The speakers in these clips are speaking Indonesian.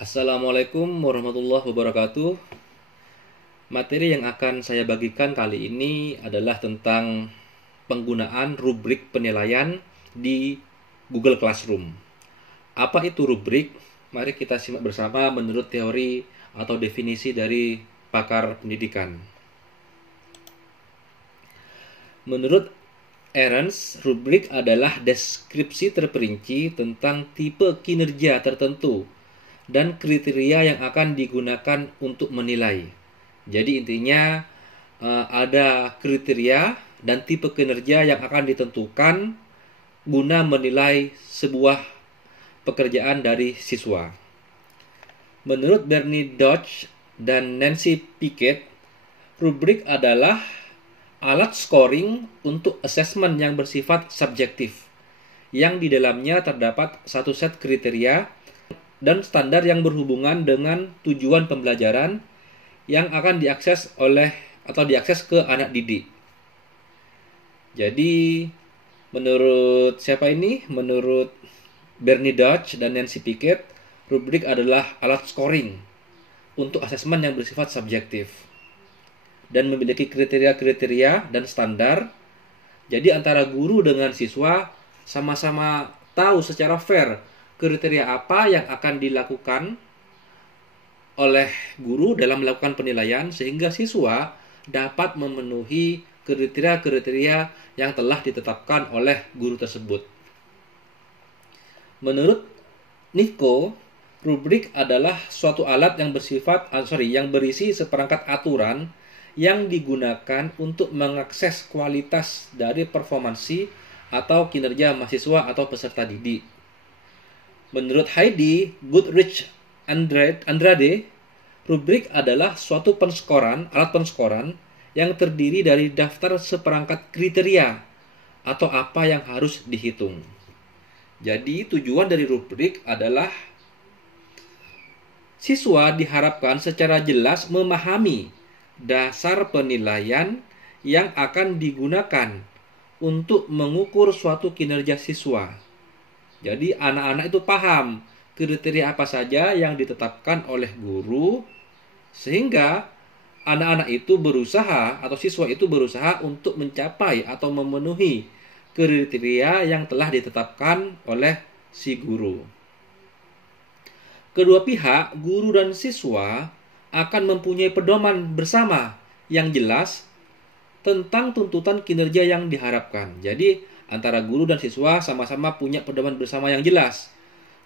Assalamualaikum warahmatullahi wabarakatuh. Materi yang akan saya bagikan kali ini adalah tentang penggunaan rubrik penilaian di Google Classroom. Apa itu rubrik? Mari kita simak bersama menurut teori atau definisi dari pakar pendidikan. Menurut Ahrens, rubrik adalah deskripsi terperinci tentang tipe kinerja tertentu dan kriteria yang akan digunakan untuk menilai. Jadi intinya ada kriteria dan tipe kinerja yang akan ditentukan guna menilai sebuah pekerjaan dari siswa. Menurut Bernie Dodge dan Nancy Pickett, rubrik adalah alat scoring untuk assessment yang bersifat subjektif, yang di dalamnya terdapat satu set kriteria dan standar yang berhubungan dengan tujuan pembelajaran yang akan diakses ke anak didik. Jadi menurut siapa ini? Menurut Bernie Dodge dan Nancy Pickett, rubrik adalah alat scoring untuk asesmen yang bersifat subjektif dan memiliki kriteria-kriteria dan standar. Jadi antara guru dengan siswa sama-sama tahu secara fair kriteria apa yang akan dilakukan oleh guru dalam melakukan penilaian sehingga siswa dapat memenuhi kriteria-kriteria yang telah ditetapkan oleh guru tersebut. Menurut Nico, rubrik adalah suatu alat yang berisi seperangkat aturan yang digunakan untuk mengakses kualitas dari performansi atau kinerja mahasiswa atau peserta didik. Menurut Heidi Goodrich Andrade, rubrik adalah suatu alat penskoran yang terdiri dari daftar seperangkat kriteria atau apa yang harus dihitung. Jadi tujuan dari rubrik adalah siswa diharapkan secara jelas memahami dasar penilaian yang akan digunakan untuk mengukur suatu kinerja siswa. Jadi anak-anak itu paham kriteria apa saja yang ditetapkan oleh guru, sehingga anak-anak itu berusaha atau siswa itu berusaha untuk mencapai atau memenuhi kriteria yang telah ditetapkan oleh si guru. Kedua pihak, guru dan siswa, akan mempunyai pedoman bersama yang jelas tentang tuntutan kinerja yang diharapkan. Jadi antara guru dan siswa sama-sama punya pedoman bersama yang jelas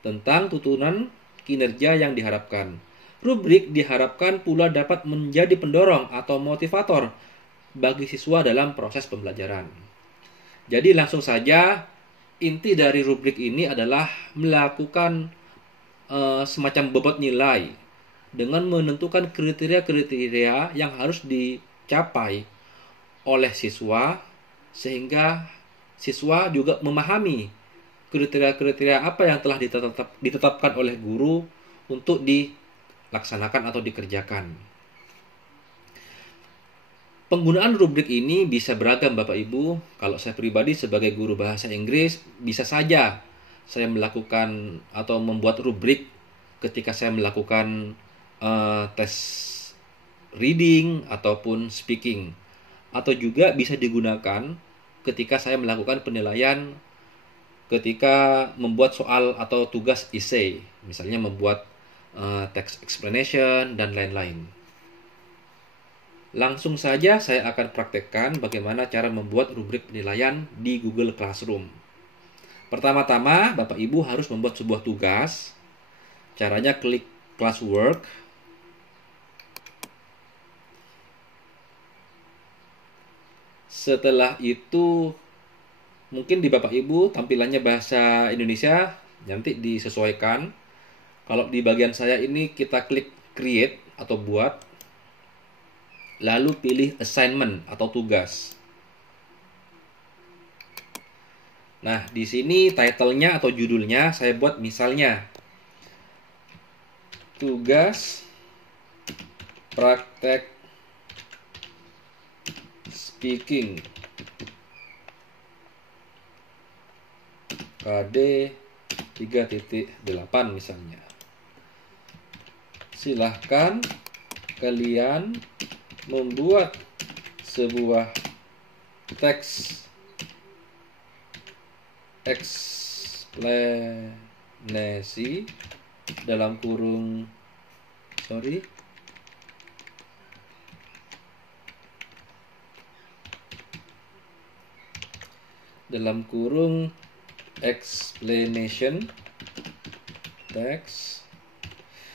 tentang tuntutan kinerja yang diharapkan. Rubrik diharapkan pula dapat menjadi pendorong atau motivator bagi siswa dalam proses pembelajaran. Jadi langsung saja inti dari rubrik ini adalah melakukan semacam bobot nilai dengan menentukan kriteria-kriteria yang harus dicapai oleh siswa sehingga siswa juga memahami kriteria-kriteria apa yang telah ditetapkan oleh guru untuk dilaksanakan atau dikerjakan. Penggunaan rubrik ini bisa beragam Bapak Ibu. Kalau saya pribadi sebagai guru bahasa Inggris, bisa saja saya melakukan atau membuat rubrik ketika saya melakukan tes reading ataupun speaking. Atau juga bisa digunakan ketika saya melakukan penilaian ketika membuat soal atau tugas essay, misalnya membuat text explanation dan lain-lain. Langsung saja saya akan praktekkan bagaimana cara membuat rubrik penilaian di Google Classroom. Pertama-tama, Bapak Ibu harus membuat sebuah tugas. Caranya klik Classwork. Setelah itu, mungkin di Bapak Ibu tampilannya bahasa Indonesia, nanti disesuaikan. Kalau di bagian saya ini kita klik Create atau Buat, lalu pilih Assignment atau Tugas. Nah, di sini title-nya atau judulnya saya buat misalnya Tugas Praktek Speaking KD 3.8 misalnya. silahkan kalian membuat sebuah teks eksplanasi dalam kurung explanation text.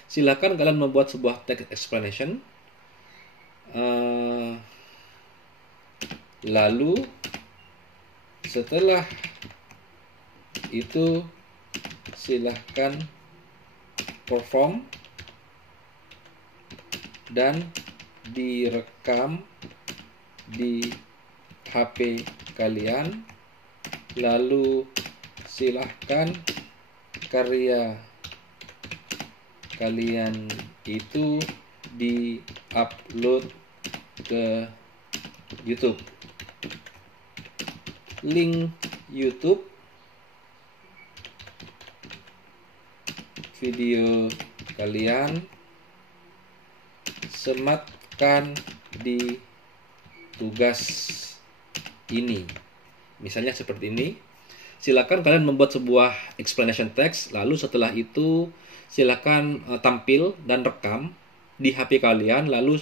Silakan kalian membuat sebuah text explanation. Lalu setelah itu silahkan perform dan direkam di HP kalian. Lalu silahkan karya kalian itu di-upload ke YouTube. Link YouTube video kalian sematkan di tugas ini. Misalnya seperti ini. Silakan kalian membuat sebuah explanation text, lalu setelah itu silakan tampil dan rekam di HP kalian, lalu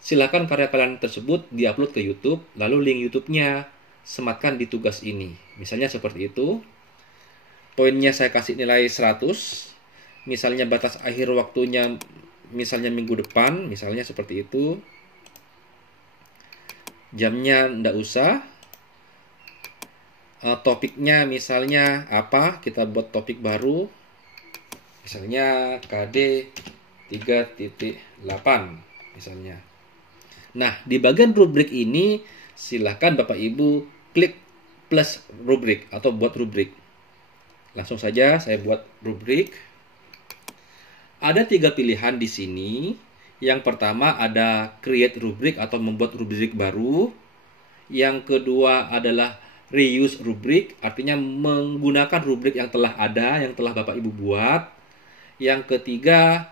silakan karya kalian tersebut diupload ke YouTube, lalu link YouTube-nya sematkan di tugas ini. Misalnya seperti itu. Poinnya saya kasih nilai 100. Misalnya batas akhir waktunya misalnya minggu depan, misalnya seperti itu. Jamnya enggak usah. Topiknya misalnya apa, kita buat topik baru. Misalnya KD 3.8 misalnya. Nah, di bagian rubrik ini silakan Bapak Ibu klik plus rubrik atau buat rubrik. Langsung saja saya buat rubrik. Ada 3 pilihan di sini. Yang pertama ada create rubrik atau membuat rubrik baru. Yang kedua adalah reuse rubrik, artinya menggunakan rubrik yang telah ada, yang telah Bapak Ibu buat. Yang ketiga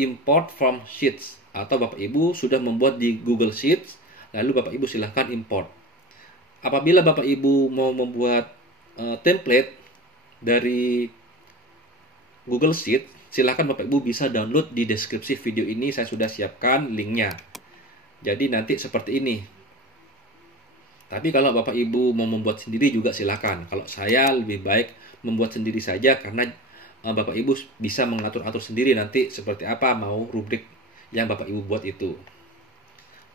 import from sheets, atau Bapak Ibu sudah membuat di Google Sheets, lalu Bapak Ibu silahkan import. Apabila Bapak Ibu mau membuat template dari Google Sheet, silahkan Bapak Ibu bisa download di deskripsi video ini, saya sudah siapkan linknya. Jadi nanti seperti ini. Tapi kalau Bapak Ibu mau membuat sendiri juga silahkan. Kalau saya lebih baik membuat sendiri saja, karena Bapak Ibu bisa mengatur-atur sendiri nanti seperti apa mau rubrik yang Bapak Ibu buat itu.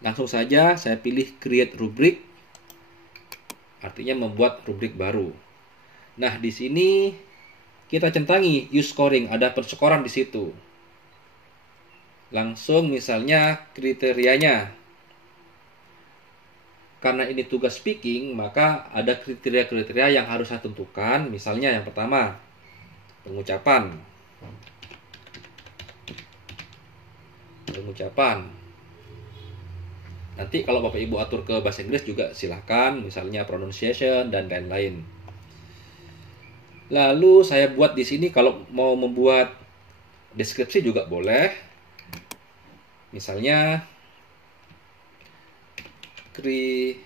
Langsung saja saya pilih create rubrik, artinya membuat rubrik baru. Nah, di sini kita centangi use scoring, ada perskoran di situ. Langsung misalnya kriterianya. Karena ini tugas speaking, maka ada kriteria-kriteria yang harus saya tentukan. Misalnya yang pertama, pengucapan. Nanti kalau Bapak Ibu atur ke bahasa Inggris juga silahkan, misalnya pronunciation dan lain-lain. Lalu saya buat di sini kalau mau membuat deskripsi juga boleh. Misalnya kriteria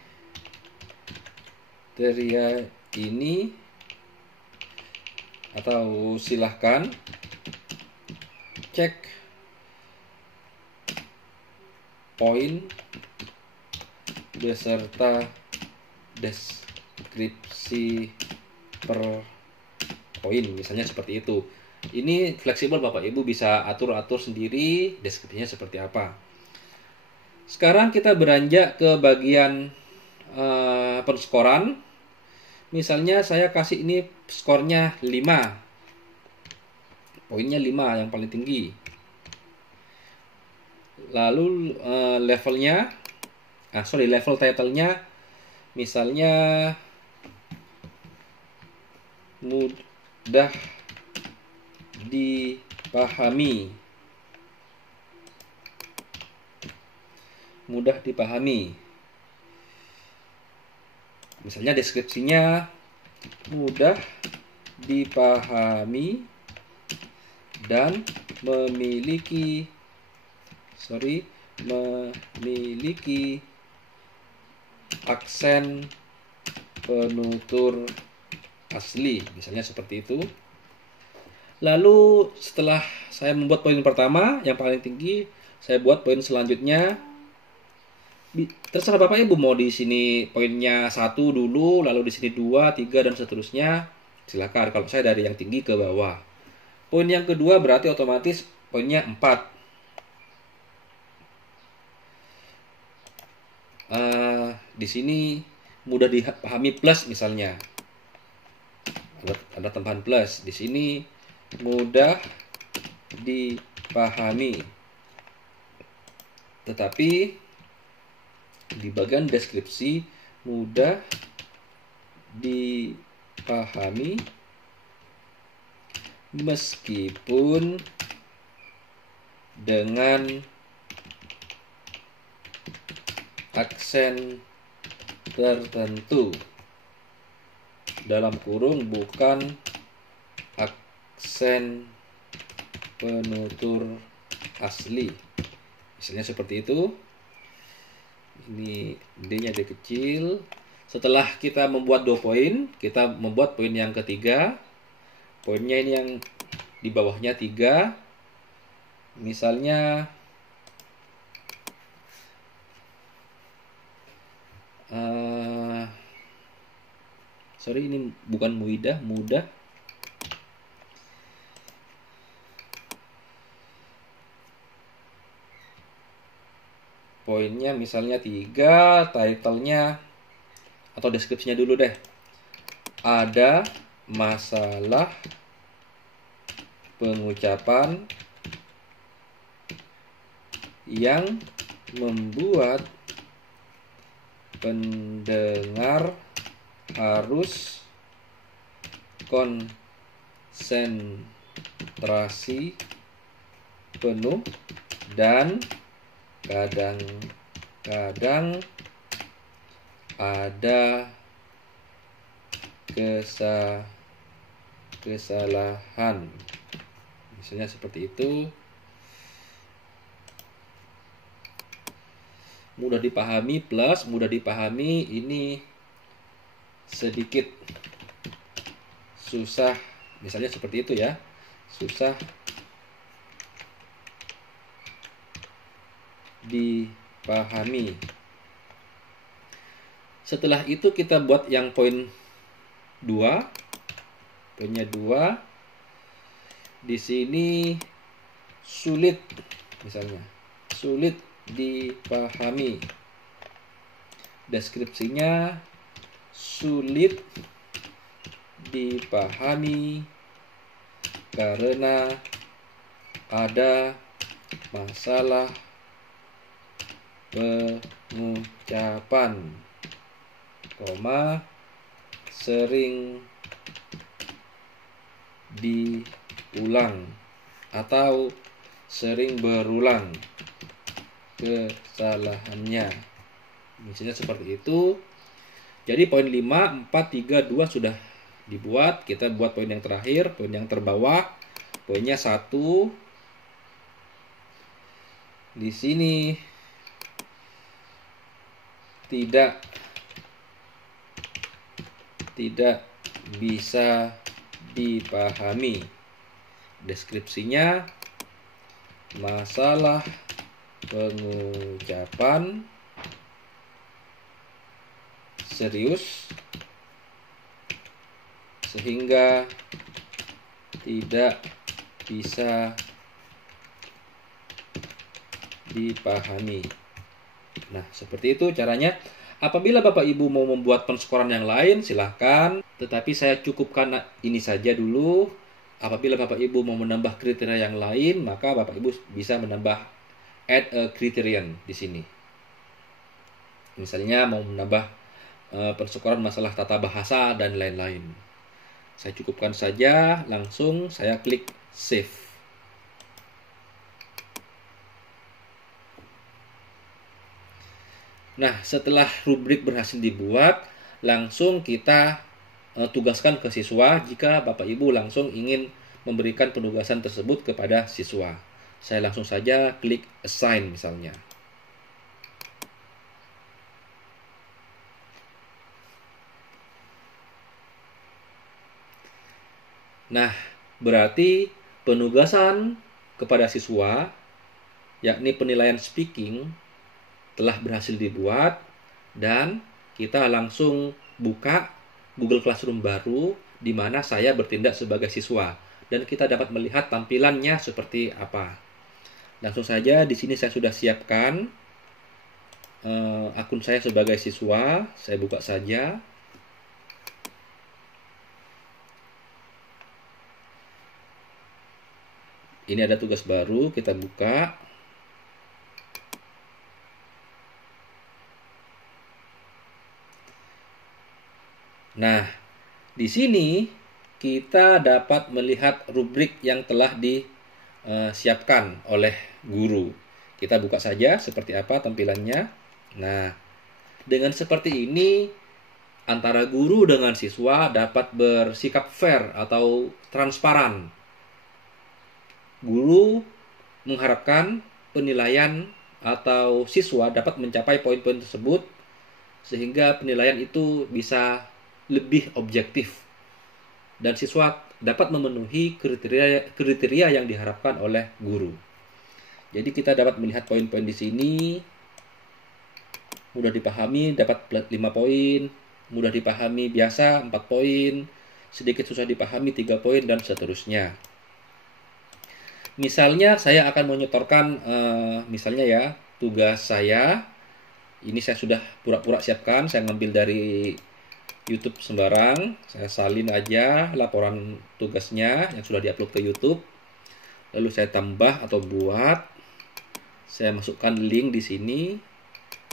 ini, atau silahkan cek poin beserta deskripsi per poin, misalnya seperti itu. Ini fleksibel, Bapak Ibu bisa atur-atur sendiri deskripsinya seperti apa. Sekarang kita beranjak ke bagian penskoran. Misalnya saya kasih ini skornya 5. Poinnya 5 yang paling tinggi. Lalu level title-nya misalnya mudah dipahami. Misalnya deskripsinya mudah dipahami dan memiliki memiliki aksen penutur asli, misalnya seperti itu. Lalu setelah saya membuat poin pertama yang paling tinggi, saya buat poin selanjutnya. Terserah Bapak Ibu mau di sini poinnya 1 dulu, lalu di sini 2, 3 dan seterusnya. Silakan. Kalau saya dari yang tinggi ke bawah. Poin yang kedua berarti otomatis poinnya 4. Di sini mudah dipahami plus misalnya. Ada tambahan plus. Di sini mudah dipahami. Tetapi di bagian deskripsi mudah dipahami meskipun dengan aksen tertentu, dalam kurung bukan aksen penutur asli, misalnya seperti itu. Ini D-nya D kecil. Setelah kita membuat 2 poin, kita membuat poin yang ketiga. Poinnya ini yang di bawahnya 3. Misalnya ini bukan mudah. Poinnya misalnya 3, title-nya atau deskripsinya dulu deh. Ada masalah pengucapan yang membuat pendengar harus konsentrasi penuh dan kadang-kadang ada kesalahan, misalnya seperti itu. Mudah dipahami plus mudah dipahami ini sedikit susah, misalnya seperti itu ya. Susah dipahami. Setelah itu kita buat yang poin 2. Poinnya 2. Di sini sulit, misalnya sulit dipahami. Deskripsinya sulit dipahami karena ada masalah pengucapan, sering diulang atau sering berulang kesalahannya, misalnya seperti itu. Jadi poin 5, 4, 3, 2 sudah dibuat. Kita buat poin yang terakhir, poin yang terbawah. Poinnya 1. Di sini tidak bisa dipahami. Deskripsinya masalah pengucapan serius sehingga tidak bisa dipahami. Nah, seperti itu caranya. Apabila Bapak Ibu mau membuat penskoran yang lain, silahkan. Tetapi saya cukupkan ini saja dulu. Apabila Bapak Ibu mau menambah kriteria yang lain, maka Bapak Ibu bisa menambah add a criterion di sini. Misalnya mau menambah penskoran masalah tata bahasa dan lain-lain. Saya cukupkan saja, langsung saya klik save. Nah, setelah rubrik berhasil dibuat, langsung kita tugaskan ke siswa jika Bapak Ibu langsung ingin memberikan penugasan tersebut kepada siswa. Saya langsung saja klik assign misalnya. Nah, berarti penugasan kepada siswa, yakni penilaian speaking, telah berhasil dibuat, dan kita langsung buka Google Classroom baru di mana saya bertindak sebagai siswa, dan kita dapat melihat tampilannya seperti apa. Langsung saja di sini saya sudah siapkan akun saya sebagai siswa. Saya buka saja. Ini ada tugas baru, kita buka. Nah, di sini kita dapat melihat rubrik yang telah disiapkan oleh guru. Kita buka saja seperti apa tampilannya. Nah, dengan seperti ini antara guru dengan siswa dapat bersikap fair atau transparan. Guru mengharapkan penilaian atau siswa dapat mencapai poin-poin tersebut sehingga penilaian itu bisa lebih objektif dan siswa dapat memenuhi kriteria yang diharapkan oleh guru. Jadi kita dapat melihat poin-poin di sini. Mudah dipahami dapat 5 poin, mudah dipahami biasa 4 poin, sedikit susah dipahami 3 poin, dan seterusnya. Misalnya saya akan menyetorkan misalnya ya tugas saya. Ini saya sudah pura-pura siapkan, saya ngambil dari YouTube sembarang, saya salin aja laporan tugasnya yang sudah diupload ke YouTube. Lalu saya tambah atau buat, saya masukkan link di sini,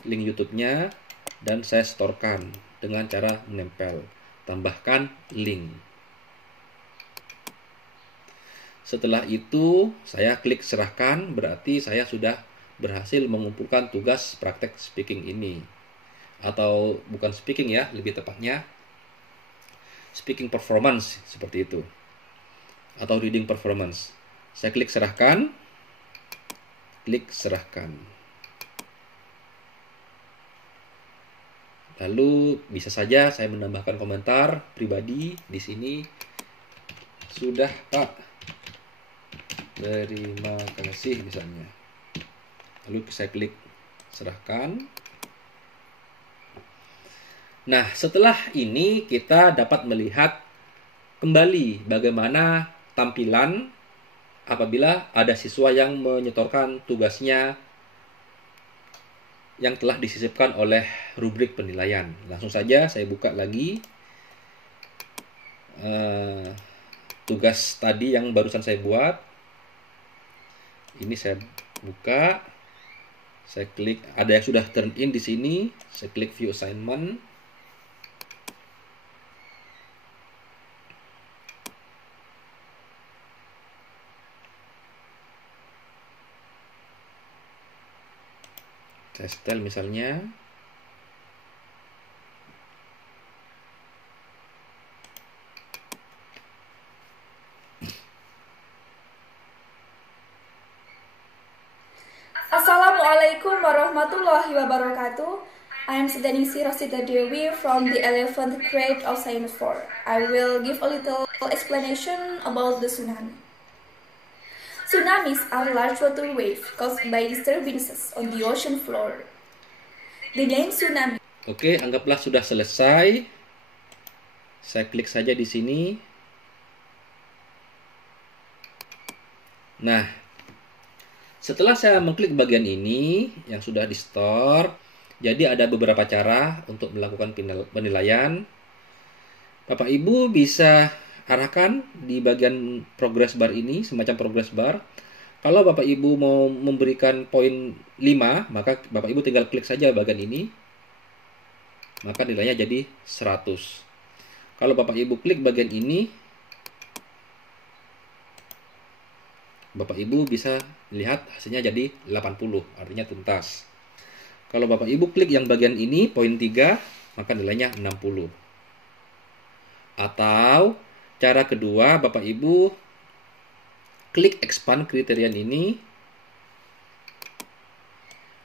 link YouTube-nya, dan saya setorkan dengan cara menempel, tambahkan link. Setelah itu saya klik serahkan, berarti saya sudah berhasil mengumpulkan tugas praktek speaking ini. Atau bukan speaking ya, lebih tepatnya speaking performance seperti itu. Atau reading performance. Saya klik serahkan. Klik serahkan. Lalu bisa saja saya menambahkan komentar pribadi di sini. Sudah, Pak. Terima kasih misalnya. Lalu saya klik serahkan. Nah, setelah ini kita dapat melihat kembali bagaimana tampilan apabila ada siswa yang menyetorkan tugasnya yang telah disisipkan oleh rubrik penilaian. Langsung saja saya buka lagi tugas tadi yang barusan saya buat. Ini saya buka, saya klik, ada yang sudah turn in di sini, saya klik view assignment. Saya setel misalnya. Assalamualaikum warahmatullahi wabarakatuh. I am Sedaningsi Rosita Dewi from the 11th grade of Science 4. I will give a little explanation about the tsunami. Tsunamis are large water waves caused by disturbances on the ocean floor. The name tsunami. Oke, anggaplah sudah selesai. Saya klik saja di sini. Nah, setelah saya mengklik bagian ini yang sudah di store, jadi ada beberapa cara untuk melakukan penilaian. Bapak Ibu bisa arahkan di bagian progress bar ini, semacam progress bar. Kalau Bapak Ibu mau memberikan poin 5, maka Bapak Ibu tinggal klik saja bagian ini. Maka nilainya jadi 100. Kalau Bapak Ibu klik bagian ini, Bapak Ibu bisa lihat hasilnya jadi 80, artinya tuntas. Kalau Bapak Ibu klik yang bagian ini, poin 3, maka nilainya 60. Atau cara kedua, Bapak Ibu klik expand kriterian ini,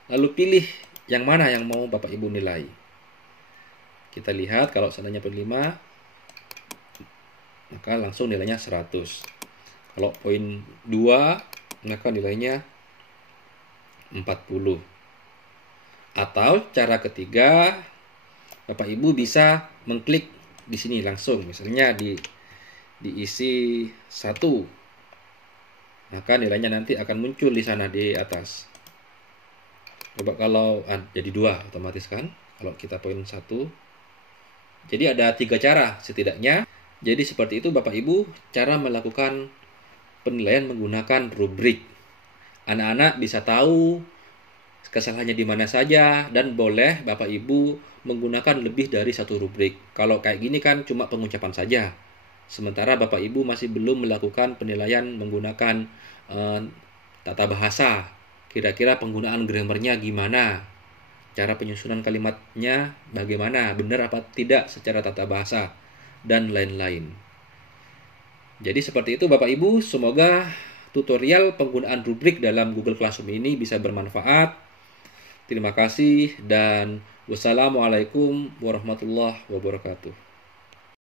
lalu pilih yang mana yang mau Bapak Ibu nilai. Kita lihat kalau seandainya poin 5, maka langsung nilainya 100. Kalau poin 2, maka nilainya 40. Atau cara ketiga, Bapak Ibu bisa mengklik di sini langsung, misalnya diisi 1. Maka nilainya nanti akan muncul di sana di atas. Coba kalau jadi 2 otomatis kan, kalau kita poin 1. Jadi ada 3 cara setidaknya. Jadi seperti itu Bapak Ibu cara melakukan penilaian menggunakan rubrik. Anak-anak bisa tahu kesalahannya di mana saja, dan boleh Bapak Ibu menggunakan lebih dari 1 rubrik. Kalau kayak gini kan cuma pengucapan saja. Sementara Bapak Ibu masih belum melakukan penilaian menggunakan tata bahasa. Kira-kira penggunaan grammarnya gimana? Cara penyusunan kalimatnya bagaimana? Benar apa tidak secara tata bahasa? Dan lain-lain. Jadi seperti itu Bapak Ibu, semoga tutorial penggunaan rubrik dalam Google Classroom ini bisa bermanfaat. Terima kasih dan wassalamualaikum warahmatullahi wabarakatuh.